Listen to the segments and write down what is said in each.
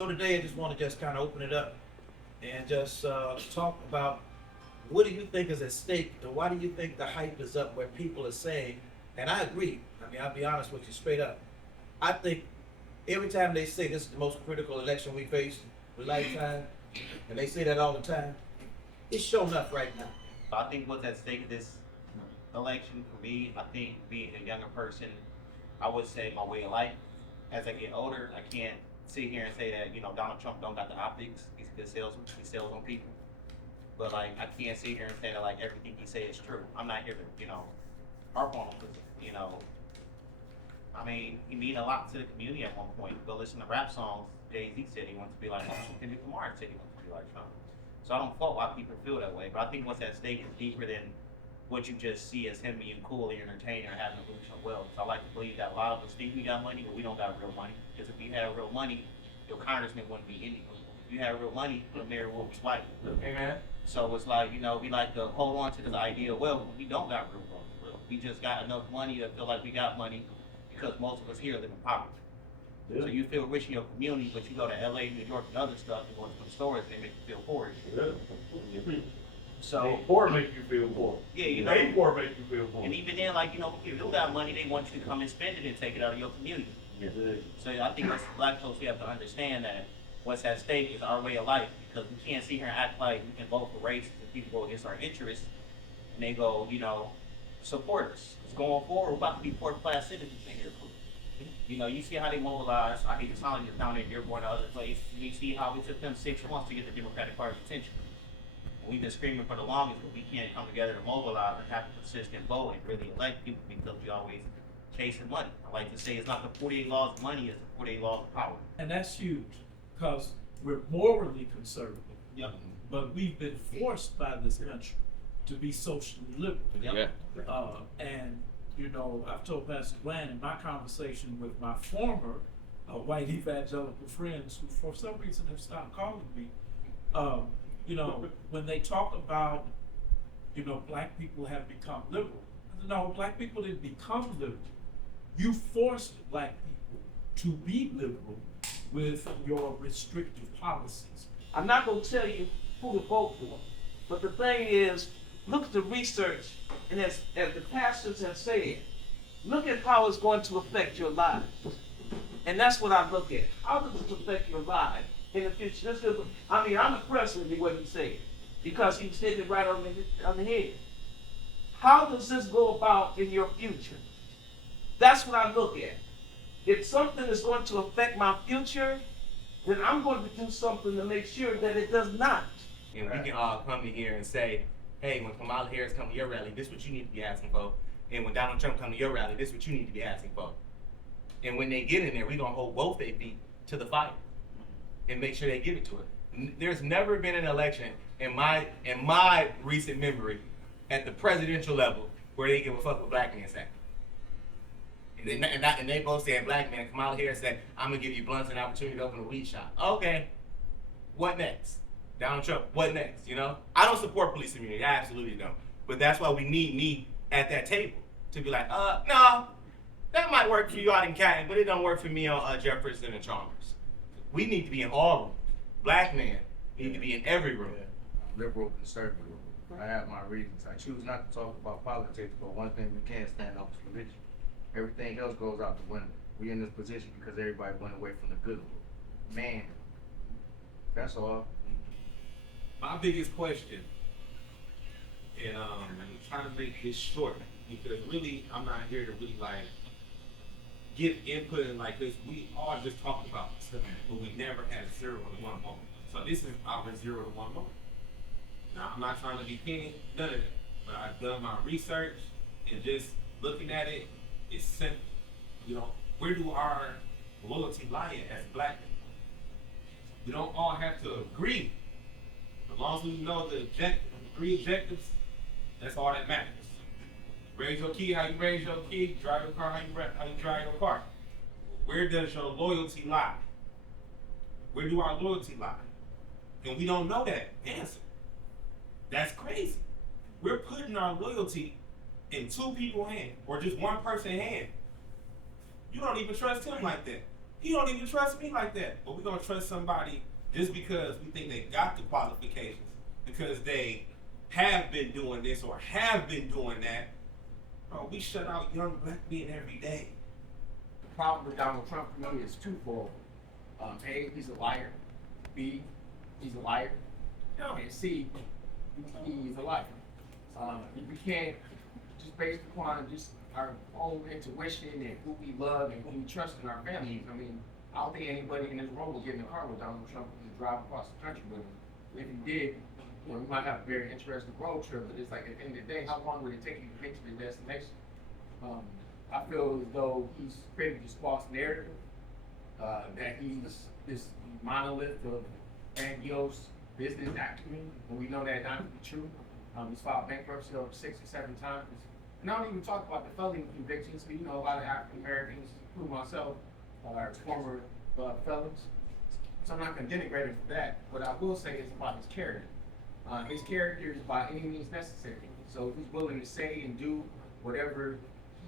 So today I just want to just kind of open it up and just talk about what do you think is at stake and why do you think the hype is up where people are saying, and I agree, I mean, I'll be honest with you straight up. I think every time they say this is the most critical election we face, we lifetime, and they say that all the time, it's showing up right now. I think what's at stake this election for me, I think being a younger person, I would say my way of life. As I get older, I can't sit here and say that, Donald Trump don't got the optics. He's a good salesman. He sells on people. But like I can't sit here and say that like everything he says is true. I'm not here to, harp on him because, I mean, he mean a lot to the community at one point. Go listen to rap songs. Jay-Z said he wants to be like Trump. Kendrick Lamar said he wants to be like Trump. So I don't fault why people feel that way. But I think what's at stake is deeper than what you just see as him being cool, entertaining, or having a illusion of wealth. So I like to believe that a lot of us think we got money, but we don't got real money. Because if we had real money, your congressman wouldn't be anything. If you had real money, your mayor would be white. Amen. So it's like, we like to hold on to this idea of wealth, but we don't got real wealth. We just got enough money to feel like we got money because most of us here live in poverty. Yeah. So you feel rich in your community, but you go to LA, New York, and other stuff, and go to some stores, and they make you feel poor. Yeah. So poor make you feel poor. Yeah, They poor make you feel poor. And even then, like, if you do got money, they want you to come and spend it and take it out of your community. Yeah. So I think as black folks, we have to understand that what's at stake is our way of life, because we can't sit here and act like we can vote for races and people go against our interests, and they go, support us. It's going forward, we're about to be fourth-class citizens in here. You see how they mobilize. I hate to sound like down in Dearborn or other place. You see how it took them 6 months to get the Democratic Party's attention. We've been screaming for the longest, but we can't come together to mobilize and have a consistent vote and really elect people because we always chasing money. I like to say it's not the 48 laws of money, it's the 48 laws of power. And that's huge because we're morally conservative, Yep. but we've been forced by this country to be socially liberal. Yep. And I've told Pastor Glenn in my conversation with my former white evangelical friends who for some reason have stopped calling me, when they talk about, black people have become liberal. No, black people didn't become liberal. You forced black people to be liberal with your restrictive policies. I'm not going to tell you who to vote for, but the thing is, look at the research, and as the pastors have said, look at how it's going to affect your lives. And that's what I look at. How does it affect your lives in the future? I'm impressed with what he said, because he said it right on the head. How does this go about in your future? That's what I look at. If something is going to affect my future, then I'm going to do something to make sure that it does not. And we can all come in here and say, hey, when Kamala Harris come to your rally, this is what you need to be asking for. And when Donald Trump come to your rally, this is what you need to be asking for. And when they get in there, we're going to hold both their feet to the fire and make sure they give it to it. There's never been an election in my recent memory at the presidential level where they give a fuck what black men say. And they both said black man. Kamala Harris said, I'm going to give you blunts and opportunity to open a weed shop. Okay, what next? Donald Trump, what next, I don't support police immunity, I absolutely don't. But that's why we need me at that table to be like, no, that might work for you out in Canton, but it don't work for me on Jefferson and Chalmers. We need to be in all rooms. Black men need to be in every room. Liberal, conservative. I have my reasons. I choose not to talk about politics, but one thing we can't stand up is religion. Everything else goes out the window. We in this position because everybody went away from the good. Man, that's all. My biggest question, and I'm trying to make this short because really I'm not here to really like give input and like this. We all just talked about stuff, but we never had a 0 to 1 moment. So this is our 0 to 1 moment. Now I'm not trying to be king, none of that. But I've done my research and just looking at it, it's simple. Where do our loyalty lie as black people? We don't all have to agree. As long as we know the 3 objectives, that's all that matters. Raise your kid how you raise your kid, drive your car how you drive your car. Where does your loyalty lie? Where do our loyalty lie? And we don't know that answer. That's crazy. We're putting our loyalty in 2 people's hands or just one person's hand. You don't even trust him like that. He don't even trust me like that. But we're gonna trust somebody just because we think they got the qualifications, because they have been doing this or have been doing that. Bro, we shut out young black men every day. The problem with Donald Trump for me is twofold. A, he's a liar. B, he's a liar. And C, he's a liar. We can't, just based upon just our own intuition and who we love and who we trust in our families. I mean, I don't think anybody in this world will get in a car with Donald Trump and drive across the country with him. If he did, we might have a very interesting road trip, but it's like at the end of the day, how long would it take you to get to the destination? I feel as though he's created this false narrative that he's this monolith of grandiose business acumen, and we know that not to be true. He's filed bankruptcy over 6 or 7 times. And I don't even talk about the felony convictions, but you know, a lot of African Americans, including myself, are former felons. So I'm not going to denigrate him for that. What I will say is about his character. His character is by any means necessary. So he's willing to say and do whatever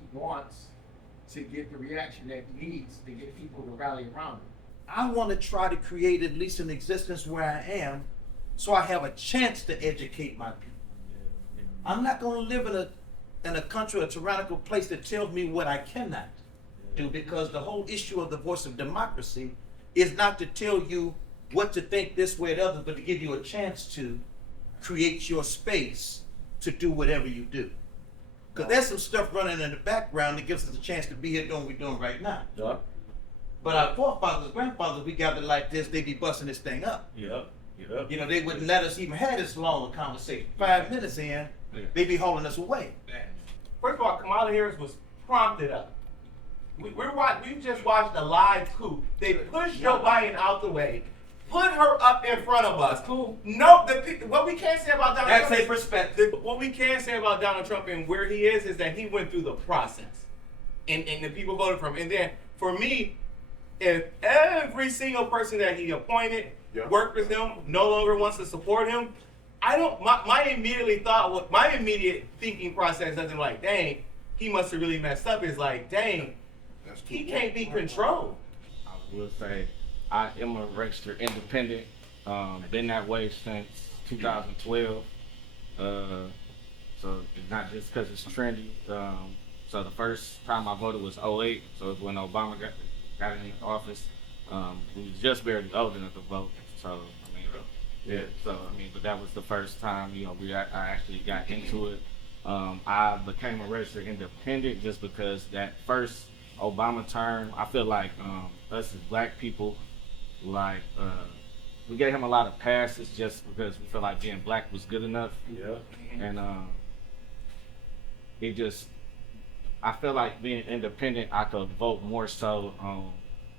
he wants to get the reaction that he needs to get people to rally around him. I want to try to create at least an existence where I am, so I have a chance to educate my people. I'm not going to live in a country, a tyrannical place that tells me what I cannot do, because the whole issue of the voice of democracy is not to tell you what to think this way or the other, but to give you a chance to create your space to do whatever you do. Because there's some stuff running in the background that gives us a chance to be here doing what we're doing right now. Yeah. But our forefathers, grandfathers, we gathered like this, they be busting this thing up. Yeah. Yeah. You know, they wouldn't let us even have this long a conversation. 5 minutes in, they be hauling us away. First of all, Kamala Harris was prompted up. We just watched a live coup. They pushed Joe Biden out the way, put her up in front of us. Cool. No, what we can't say about Donald That's Trump a perspective. what we can say about Donald Trump and where he is that he went through the process. And the people voted for him. And then, for me, if every single person that he appointed worked with him, no longer wants to support him, my immediate thinking process doesn't like, dang, he must have really messed up. Is like, dang, he can't be controlled. I will say I am a registered independent. Been that way since 2012. So it's not just because it's trendy. So the first time I voted was 2008. So it's when Obama got in office. We was just barely old enough to vote. So I mean, yeah. So I mean, but that was the first time I actually got into it. I became a registered independent just because that first Obama term, I feel like us as black people, we gave him a lot of passes just because we felt like being black was good enough. Yeah. And I feel like being independent, I could vote more so on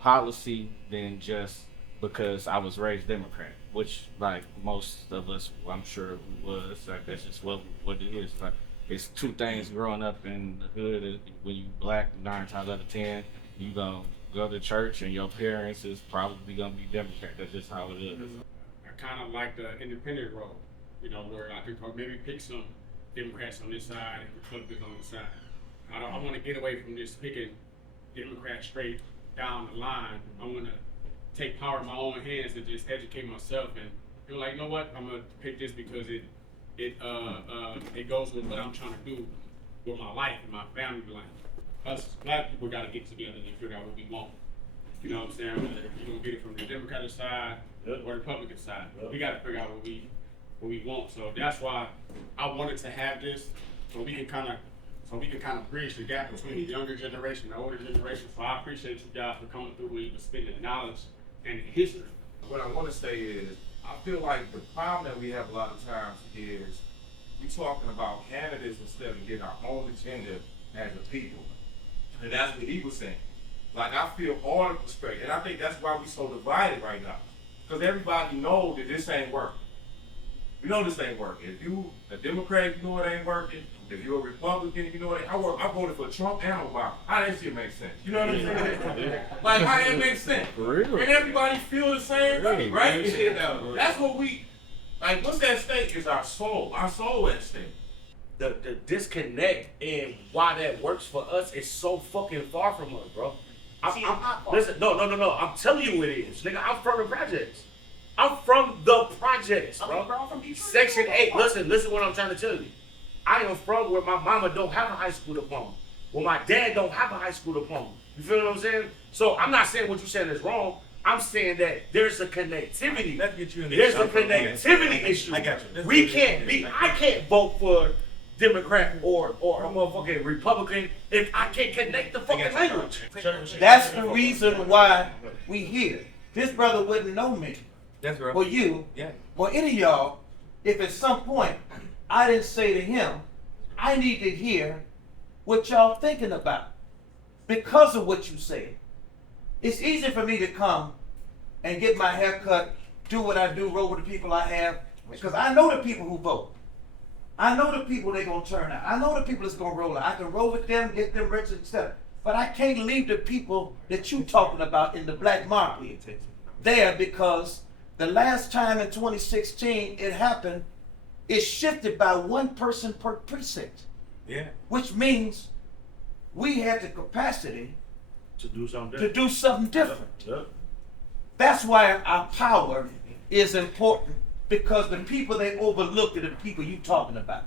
policy than just because I was raised Democrat, which like most of us, I'm sure was. Like that's just what it is. Like it's two things growing up in the hood. When you black, 9 times out of 10, you gonna go to church and your parents is probably gonna be Democrat. That's just how it is. I kind of like the independent role, where I could maybe pick some Democrats on this side and Republicans on this side. I want to get away from just picking Democrats straight down the line. I want to take power in my own hands and just educate myself and feel like, you know what, I'm gonna pick this because it goes with what I'm trying to do with my life and my family life. Us black people got to get together and figure out what we want. You know what I'm saying? Whether you're gonna get it from the Democratic side or the Republican side, we got to figure out what we want. So that's why I wanted to have this, so we can kind of bridge the gap between the younger generation and the older generation. So I appreciate you guys for coming through and spending the knowledge and the history. What I want to say is, I feel like the problem that we have a lot of times is we talking about candidates instead of getting our own agenda as a people. And that's what he was saying. Like, I feel all the perspective, and I think that's why we so divided right now. Because everybody knows that this ain't working. You know this ain't working. If you a Democrat, you know it ain't working. If you're a Republican, you know it ain't. I voted for Trump and Obama. How that shit make sense? You know what I'm saying? Like, how that make sense? Really? And everybody feel the same way, right? That's what we, like, what's at stake is our soul. Our soul at stake. The disconnect and why that works for us is so fucking far from us, bro. Listen, no. I'm telling you what it is, nigga. I'm from the projects. I'm from the projects, bro. Section 8. Listen what I'm trying to tell you. I am from where my mama don't have a high school diploma. Where my dad don't have a high school diploma. You feel what I'm saying? So I'm not saying what you're saying is wrong. I'm saying that there's a connectivity. Let's get you in There's a connectivity issue. I got you. I can't vote for Democrat or a motherfucking Republican if I can't connect the fucking language. That's the reason why we here. This brother wouldn't know me, That's right. or you, Yeah. or any of y'all, if at some point I didn't say to him, I need to hear what y'all thinking about because of what you said. It's easy for me to come and get my hair cut, do what I do, roll with the people I have, because I know the people who vote. I know the people they're gonna turn out. I know the people that's gonna roll out. I can roll with them, get them rich, etc. But I can't leave the people that you talking about in the black market there, because the last time in 2016 it happened, it shifted by one person per precinct, Yeah. which means we had the capacity To do something to do something different. Yeah. That's why our power is important, because the people they overlook are the people you talking about.